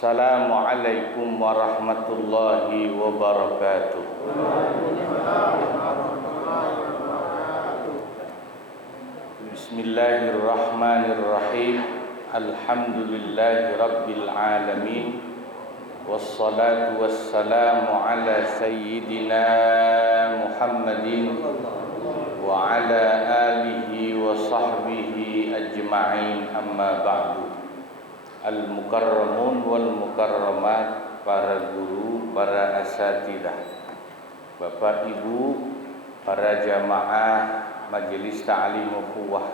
Assalamualaikum warahmatullahi wabarakatuh. Bismillahirrahmanirrahim. Alhamdulillahi rabbil alamin. Wassalatu wassalamu ala sayyidina Muhammadin wa ala alihi wa sahbihi ajma'in, amma ba'du. Al-mukarramun wal mukarramat, para guru, para asatidah, Bapak Ibu, para jamaah Majelis Ta'lim Ukhuwah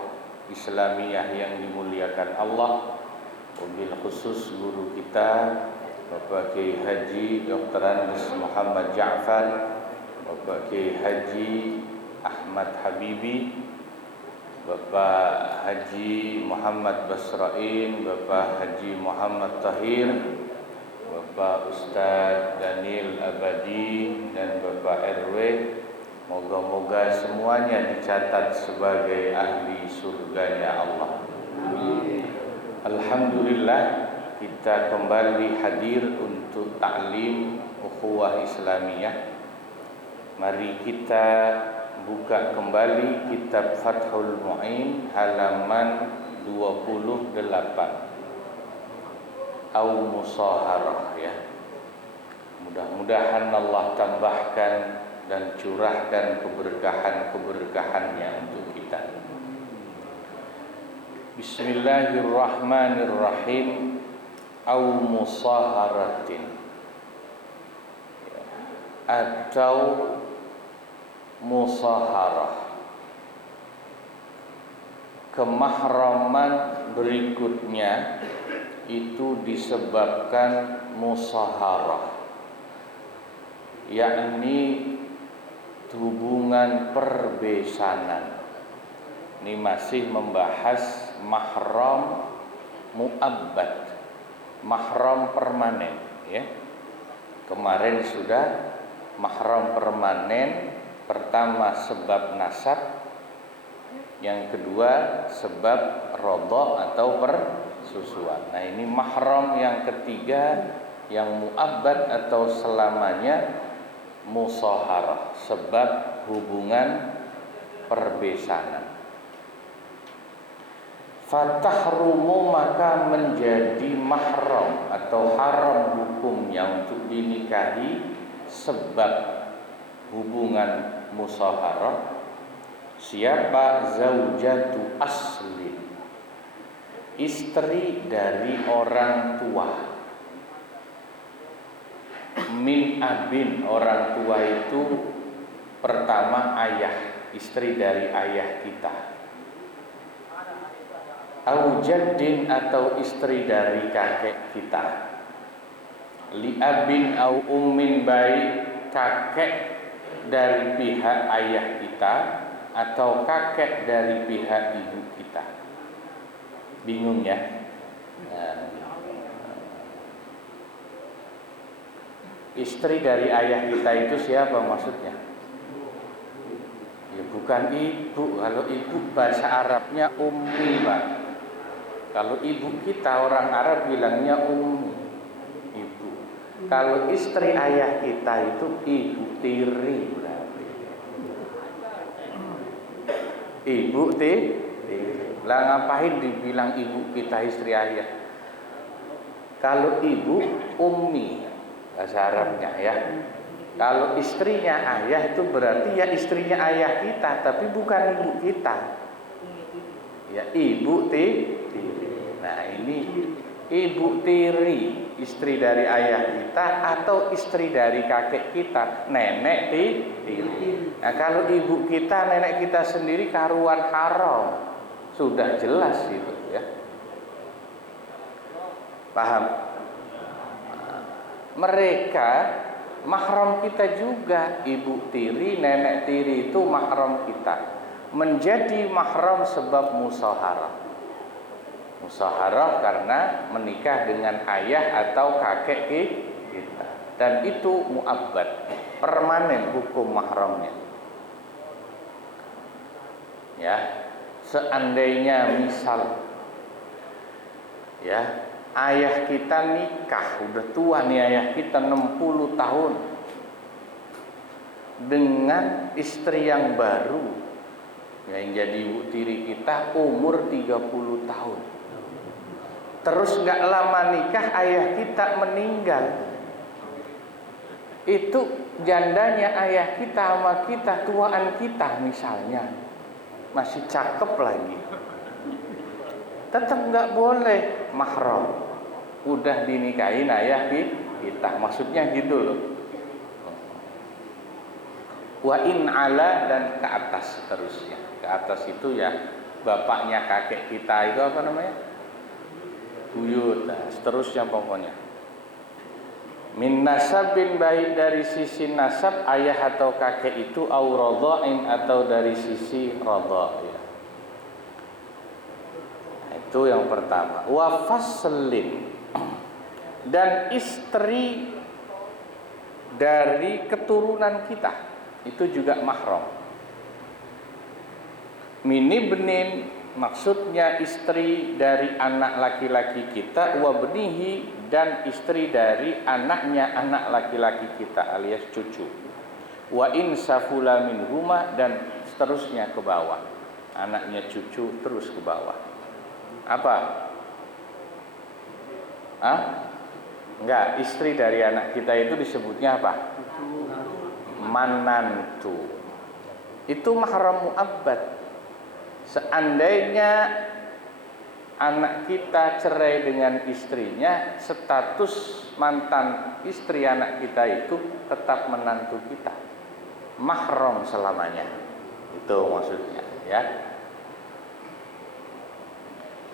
Islamiyah yang dimuliakan Allah, wabil khusus guru kita Bapak Kiai Haji Dr. Andes Muhammad Ja'far, Bapak Kiai Haji Ahmad Habibi, Bapak Haji Muhammad Basrain, Bapak Haji Muhammad Tahir, Bapak Ustadz Daniel Abadi, dan Bapak RW. Moga-moga semuanya dicatat sebagai ahli surganya Allah. Alhamdulillah, kita kembali hadir untuk ta'lim ukhuwah Islamiyah. Mari kita buka kembali kitab Fathul Mu'in halaman 28, au musaharah, ya. Mudah-mudahan Allah tambahkan dan curahkan keberkahan-keberkahannya untuk kita. Bismillahirrahmanirrahim. Au musaharatin, atau musaharah. Kemahraman berikutnya itu disebabkan musaharah, yakni hubungan perbesanan. Ini masih membahas mahram mu'abbad, mahram permanen, ya. Kemarin sudah mahram permanen. Pertama sebab nasab, yang kedua sebab rodha atau persusuan. Nah, ini mahram yang ketiga, yang mu'abbad atau selamanya, musaharah, sebab hubungan perbesanan. Fatahrumu, maka menjadi mahram atau haram hukumnya untuk dinikahi sebab hubungan musaharah. Siapa? Zaujatu asli, istri dari orang tua. Min abin, orang tua itu pertama ayah, istri dari ayah kita. Au jaddin, atau istri dari kakek kita. Li abin au ummin, baik kakek dari pihak ayah kita atau kakek dari pihak ibu kita. Bingung, ya? Istri dari ayah kita itu siapa maksudnya? Ya, bukan ibu. Kalau ibu bahasa Arabnya ummi, Pak. Kalau ibu kita orang Arab bilangnya ummi, ibu. Kalau istri ayah kita itu ibu tiri. Ibu tiri. Lah ngapain dibilang ibu kita istri ayah? Kalau ibu ummi bahasa Arabnya, ya. Kalau istrinya ayah itu berarti ya istrinya ayah kita, tapi bukan ibu kita. Ya, ibu tiri. Nah, ini ibu tiri, istri dari ayah kita atau istri dari kakek kita, nenek tiri. Nah, kalau ibu kita, nenek kita sendiri karuan haram, sudah jelas itu, ya. Paham? Mereka mahram kita juga, ibu tiri, nenek tiri itu mahram kita. Menjadi mahram sebab musaharah. Musaharah karena menikah dengan ayah atau kakek kita. Dan itu mu'abbad, permanen hukum mahramnya. Ya, seandainya misal, ya, ayah kita nikah, udah tua nih ayah kita 60 tahun dengan istri yang baru, yang jadi ibu tiri kita umur 30 tahun. Terus nggak lama nikah ayah kita meninggal. Itu jandanya ayah kita sama kita, tuaan kita misalnya, masih cakep lagi, tetap nggak boleh mahram. Udah dinikahin ayah kita, maksudnya gitu loh. Wa in ala, dan ke atas seterusnya. Ke atas itu ya bapaknya kakek kita itu apa namanya? Buyut, nah, seterusnya pokoknya. Min nasabin, baik dari sisi nasab ayah atau kakek itu, au radha'in, atau dari sisi radha' ya. Nah, itu yang pertama. Wa faslin, dan istri dari keturunan kita itu juga mahram. Mini benin, maksudnya istri dari anak laki-laki kita, wa benihi, dan istri dari anaknya anak laki-laki kita alias cucu. Wa in safula minhuma, dan seterusnya ke bawah. Anaknya cucu terus ke bawah. Apa? Enggak, istri dari anak kita itu disebutnya apa? Manantu. Itu mahram mu'abbad. Seandainya anak kita cerai dengan istrinya, status mantan istri anak kita itu tetap menantu kita, mahram selamanya. Itu maksudnya ya.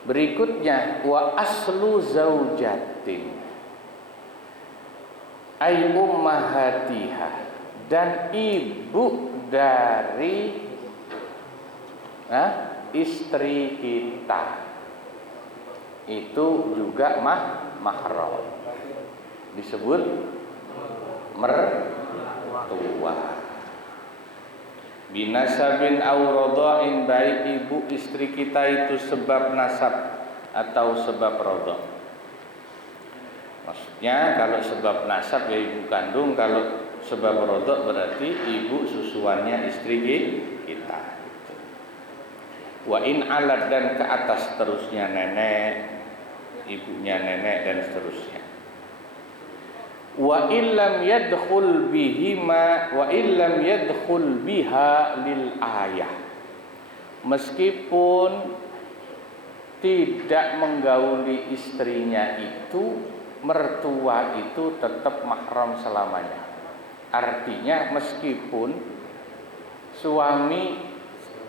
Berikutnya, wa aslu zaujatin ay ummahatiha, dan ibu dari istri kita itu juga mahram, disebut mertua. Binasabin aw radha'in, baik ibu istri kita itu sebab nasab atau sebab radha'. Maksudnya kalau sebab nasab ya ibu kandung, kalau sebab radha' berarti ibu susuannya istri kita. Wa in alat, dan ke atas terusnya nenek, ibunya nenek dan seterusnya. Wa illam yadkhul bihima, wa illam yadkhul biha lil ayah, meskipun tidak menggauli istrinya itu, mertua itu tetap mahram selamanya. Artinya meskipun suami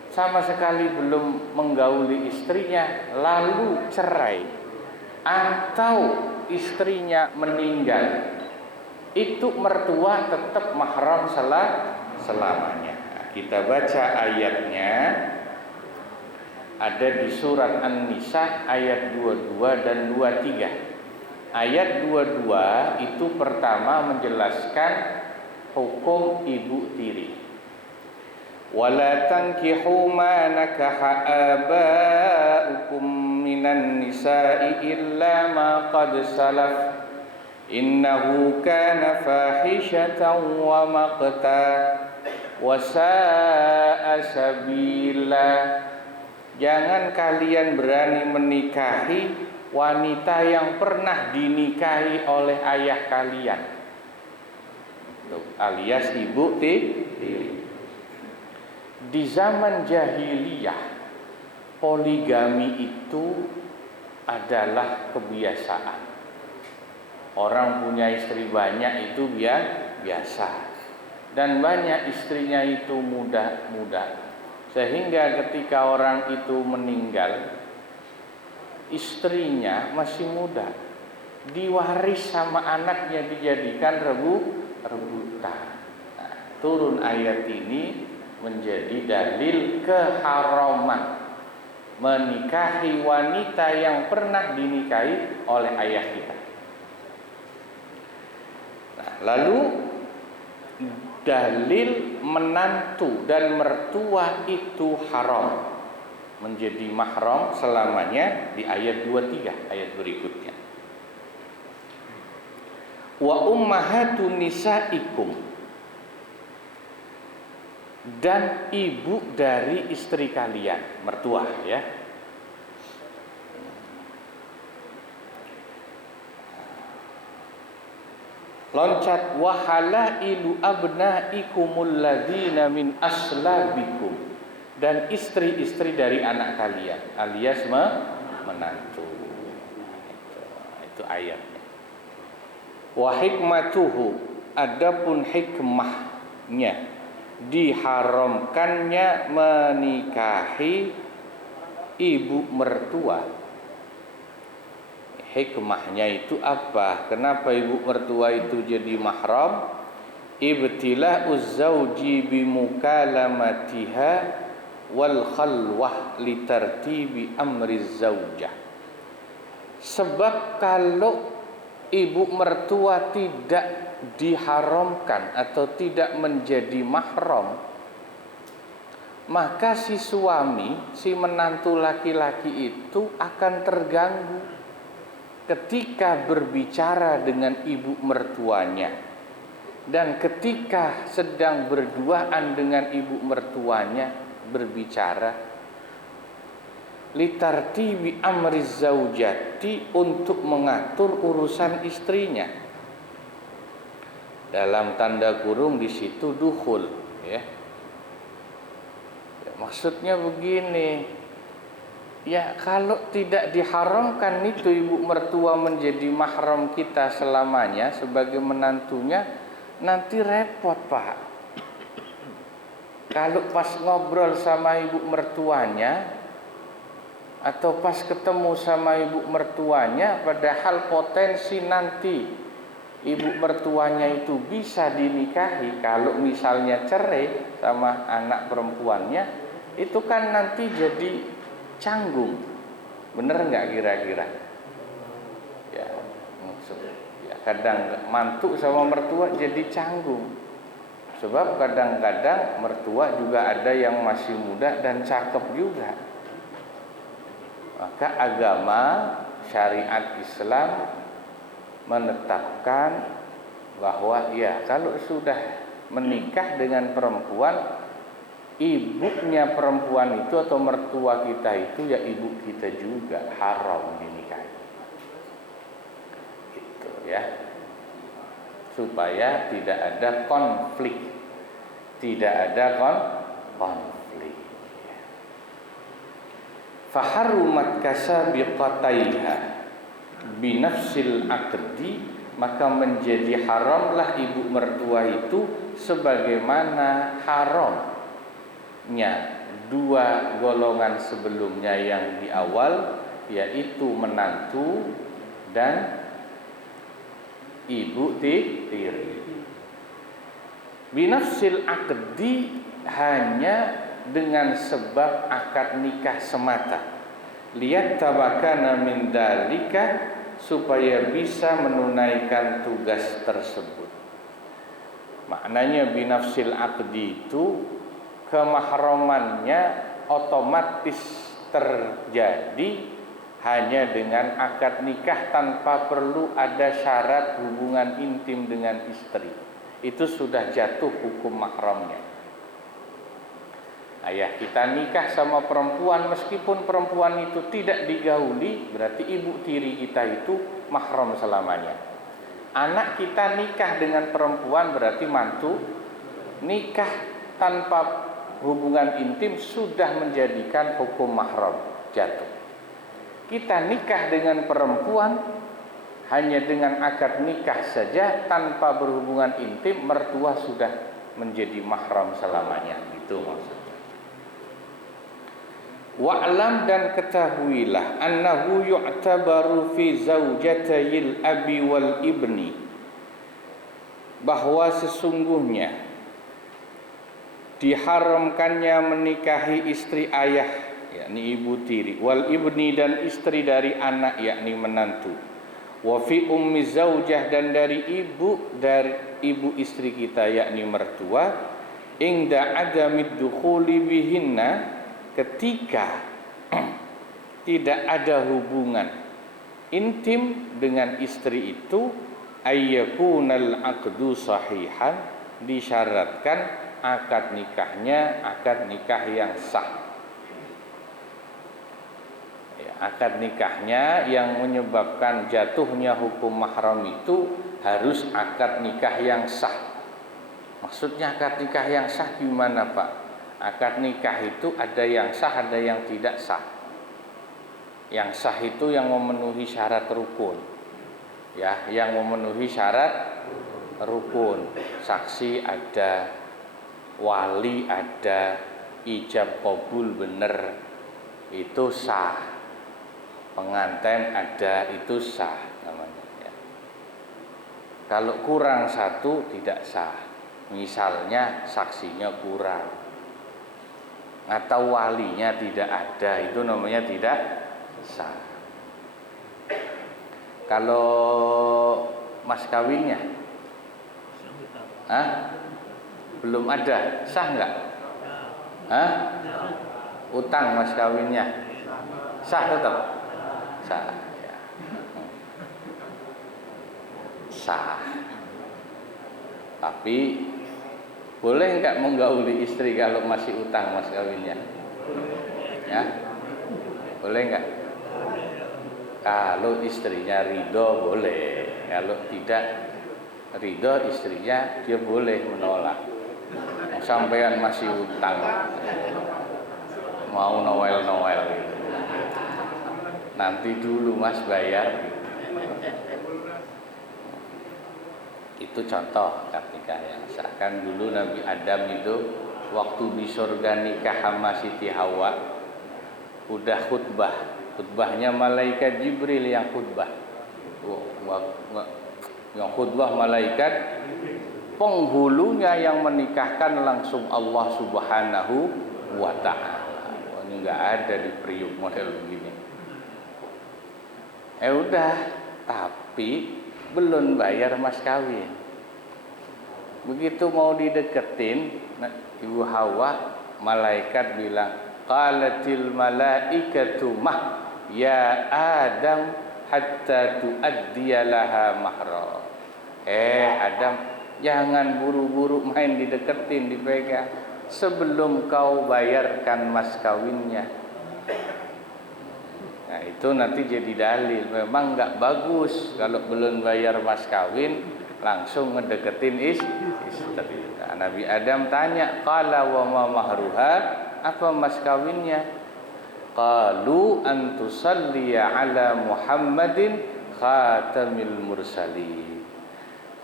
sama sekali belum menggauli istrinya lalu cerai atau istrinya meninggal, itu mertua tetap mahram selamanya. Kita baca ayatnya, ada di surat An-Nisa ayat 22 dan 23. Ayat 22 itu pertama menjelaskan hukum ibu tiri. Wala tankihu ma nakaha aba'ukum minan nisa'i illa ma qad salaf innahu kana fahishatan wa maqta wa sa'a sabila. Jangan kalian berani menikahi wanita yang pernah dinikahi oleh ayah kalian, alias ibu tiri. Di zaman jahiliyah, poligami itu adalah kebiasaan. Orang punya istri banyak itu biasa, dan banyak istrinya itu muda-muda, sehingga ketika orang itu meninggal, istrinya masih muda, diwaris sama anaknya, dijadikan rebutan. Nah, turun ayat ini menjadi dalil keharaman menikahi wanita yang pernah dinikahi oleh ayah kita. Nah, lalu dalil menantu dan mertua itu haram, menjadi mahram selamanya di ayat 23, ayat berikutnya. wa ummahatun nisaikum, dan ibu dari istri kalian, mertua ya. Loncat, wa halailu abnaikumul ladzina min aslabikum, dan istri-istri dari anak kalian alias menantu. Itu ayatnya. Wa hikmatuhu, adapun hikmahnya diharamkannya menikahi ibu mertua. Hikmahnya itu apa? Kenapa ibu mertua itu jadi mahram? Ibtila'uz zauji bimukalamatiha wal khalwah litartibi amri zaujah. Sebab kalau ibu mertua tidak diharamkan atau tidak menjadi mahram, maka si suami, si menantu laki-laki itu akan terganggu ketika berbicara dengan ibu mertuanya, dan ketika sedang berduaan dengan ibu mertuanya berbicara, litartibi amri zaujati, untuk mengatur urusan istrinya. Dalam tanda kurung di situ dukhul ya. Maksudnya begini, ya kalau tidak diharamkan itu ibu mertua menjadi mahram kita selamanya sebagai menantunya, nanti repot Pak. Kalau pas ngobrol sama ibu mertuanya atau pas ketemu sama ibu mertuanya, padahal potensi nanti ibu mertuanya itu bisa dinikahi, kalau misalnya cerai sama anak perempuannya, itu kan nanti jadi canggung. Bener nggak kira-kira? Ya, ya kadang mantu sama mertua jadi canggung. Sebab kadang-kadang mertua juga ada yang masih muda dan cakep juga. Maka agama syariat Islam menetapkan bahwa ya kalau sudah menikah dengan perempuan, ibunya perempuan itu atau mertua kita itu ya ibu kita juga, haram dinikahi. Gitu ya. Supaya tidak ada konflik. Tidak ada konflik. Faharumat kasabiqataiha binafsil aqdi, maka menjadi haramlah ibu mertua itu sebagaimana haramnya dua golongan sebelumnya yang di awal, yaitu menantu dan ibu tiri. Binafsil aqdi, hanya dengan sebab akad nikah semata. Lihat tabakana min dalika, supaya bisa menunaikan tugas tersebut. Maknanya binafsil aqdi itu kemahramannya otomatis terjadi hanya dengan akad nikah tanpa perlu ada syarat hubungan intim dengan istri. Itu sudah jatuh hukum mahramnya. Ayah kita nikah sama perempuan, meskipun perempuan itu tidak digauli, berarti ibu tiri kita itu mahram selamanya. Anak kita nikah dengan perempuan, berarti mantu. Nikah tanpa hubungan intim sudah menjadikan hukum mahram jatuh. Kita nikah dengan perempuan hanya dengan akad nikah saja tanpa berhubungan intim, mertua sudah menjadi mahram selamanya. Itu maksudnya. Wa'lam, dan ketahuilah, annahu yu'tabaru fi zaujatayil abi wal ibni, bahwa sesungguhnya diharamkannya menikahi istri ayah, yakni ibu tiri, wal ibni, dan istri dari anak, yakni menantu, wa fi ummi zaujah, dan dari ibu istri kita, yakni mertua, ingda adamid dukhuli bihinna, ketika tidak ada hubungan intim dengan istri itu, ayyakunal aqdu sahihan, disyaratkan akad nikahnya akad nikah yang sah. Akad nikahnya yang menyebabkan jatuhnya hukum mahram itu harus akad nikah yang sah. Maksudnya akad nikah yang sah gimana, Pak? Akad nikah itu ada yang sah, ada yang tidak sah. Yang sah itu yang memenuhi syarat rukun. Ya, yang memenuhi syarat rukun. Saksi ada, wali ada, ijab kabul bener, itu sah. Pengantin ada, itu sah namanya ya. Kalau kurang satu tidak sah. Misalnya saksinya kurang atau walinya tidak ada, itu namanya tidak sah. Kalau mas kawinnya belum ada, sah nggak? Utang mas kawinnya sah tetap? Sah ya. Sah. Tapi boleh nggak menggauli istri kalau masih utang mas kawinnya? Ya, boleh nggak? Kalau istrinya ridho boleh, kalau tidak ridho istrinya dia boleh menolak. Sampean masih utang, mau Noel gitu. Nanti dulu mas bayar. Itu contoh akad nikah yang sah. Kan dulu Nabi Adam itu waktu di surga nikah sama Siti Hawa udah khutbahnya malaikat Jibril yang khutbah. Yang khutbah malaikat, penghulunya yang menikahkan langsung Allah Subhanahu wa ta'ala. Ini enggak ada di Priuk model begini. Udah, tapi belum bayar mas kawin. Begitu mau dideketin, Ibu Hawa, malaikat bilang, qalatil malaikatu mah ya Adam hatta tuaddiya laha mahra. Adam, jangan buru-buru main dideketin, dipegang sebelum kau bayarkan mas kawinnya. Nah itu nanti jadi dalil. Memang nggak bagus kalau belum bayar mas kawin langsung ngedeketin istri. Nah, Nabi Adam tanya, qala wa ma mahruha, apa mas kawinnya? Qalu an tusalliya ala Muhammadin khatamil mursalin.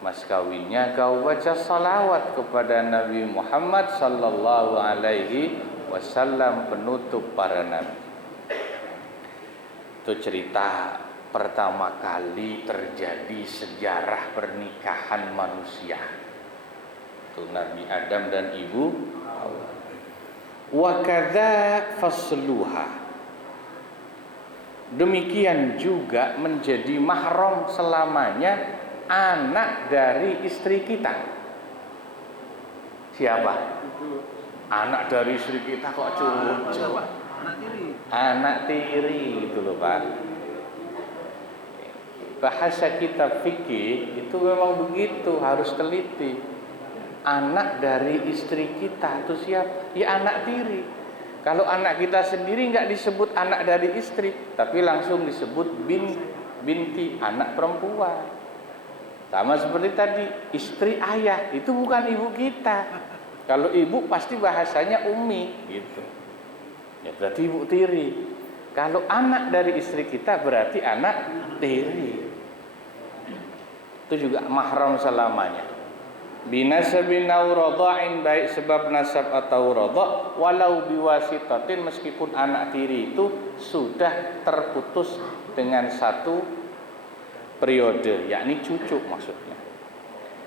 Mas kawinnya kau baca salawat kepada Nabi Muhammad sallallahu alaihi wasallam, penutup para nabi. Itu cerita pertama kali terjadi sejarah pernikahan manusia. Itu Nabi Adam dan Ibu Hawa. Wa kadza fasluha. Demikian juga menjadi mahram selamanya anak dari istri kita. Siapa? Anak dari istri kita kok cucu? Anak tiri gitu loh Pak. Bahasa kita fikih itu memang begitu, harus teliti. Anak dari istri kita itu siapa? Ya anak tiri. Kalau anak kita sendiri nggak disebut anak dari istri, tapi langsung disebut binti, anak perempuan. Sama seperti tadi, istri ayah itu bukan ibu kita. Kalau ibu pasti bahasanya umi gitu. Ya berarti ibu tiri. Kalau anak dari istri kita berarti anak tiri. Itu juga mahram selamanya. Binasabin aw radha'in, baik sebab nasab atau radha', walau biwasitatin, meskipun anak tiri itu sudah terputus dengan satu periode, yakni cucu maksudnya.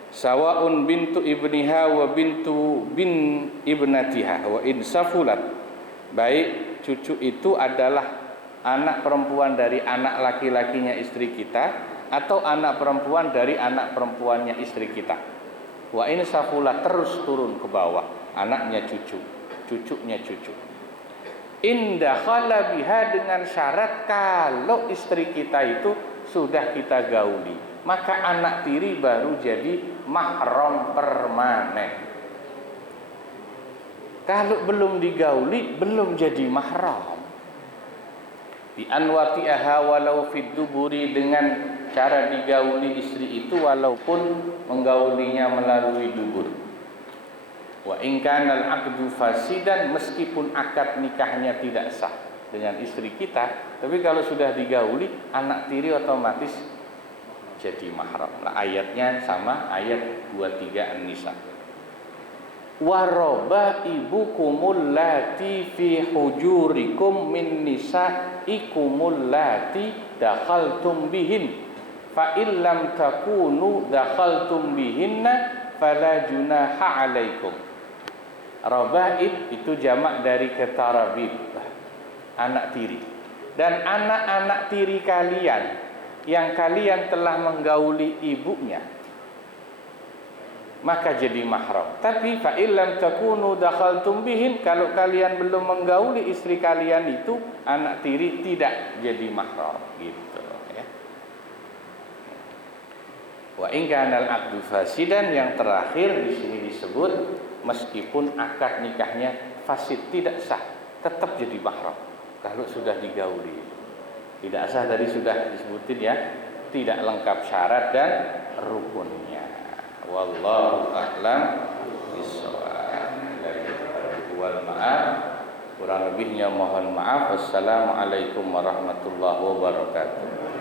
Sawa'un bintu ibniha wa bintu bin ibnatiha wa in safulat, baik cucu itu adalah anak perempuan dari anak laki-lakinya istri kita atau anak perempuan dari anak perempuannya istri kita. Wa in safulat, terus turun ke bawah, anaknya cucu, cucunya cucu. Inda khala biha, dengan syarat kalau istri kita itu sudah kita gauli. maka anak tiri baru jadi mahram permanen. Kalau belum digauli, belum jadi mahram. Bi anwatiha walau fid duburi, dengan cara digauli istri itu walaupun menggaulinya melalui dubur. Wa in kana al-aqdu fasidan, meskipun akad nikahnya tidak sah dengan istri kita, tapi kalau sudah digauli, anak tiri otomatis jadi mahram. Nah, ayatnya sama ayat 23 An-Nisa. Waroba ibukumul lati fi hujurikum min nisaikumul lati dakhaltum bihin fa illam takunu dakhaltum bihinna fala junaha alaikum. Rabaib itu jamak dari ketarabib, anak tiri. Dan anak-anak tiri kalian yang kalian telah menggauli ibunya, maka jadi mahram. Tapi fa illam takunu dakhaltum bihin, kalau kalian belum menggauli istri kalian itu, anak tiri tidak jadi mahram, gitu ya. Wa in kana al-aqdu fasidan, yang terakhir di sini disebut meskipun akad nikahnya fasid, tidak sah, tetap jadi mahram kalau sudah digauli. Tidak sah tadi sudah disebutin ya, tidak lengkap syarat dan rukunnya. Wallahu a'lam bishawab. Wal maaf, kurang lebihnya mohon maaf. Wassalamualaikum warahmatullahi wabarakatuh.